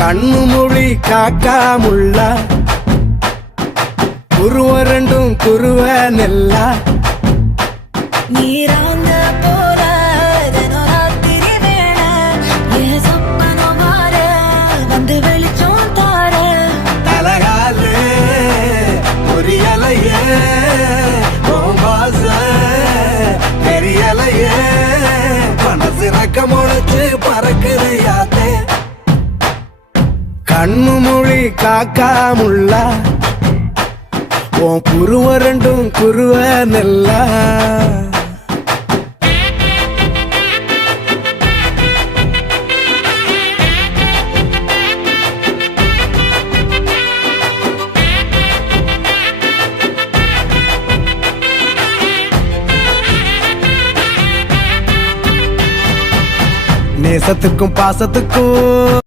கண்ணு மொழி காக்காமுள்ள குருவ ரெண்டும் குருவ நெல்லா நீராங்க போல தினராத்திரி வேண என் சொப்பனம் மாற வந்து வெளிச்சம் தார தலகாலே பொரியலையே ஓம்பாச பெரியலையே மனசு ரக்க முளைச்சு பறக்குது யாத்தே கண்ணு மொழி காக்காமுள்ள உன் குருவ ரெண்டும் குருவ நெல்லா நேசத்துக்கும் பாசத்துக்கும்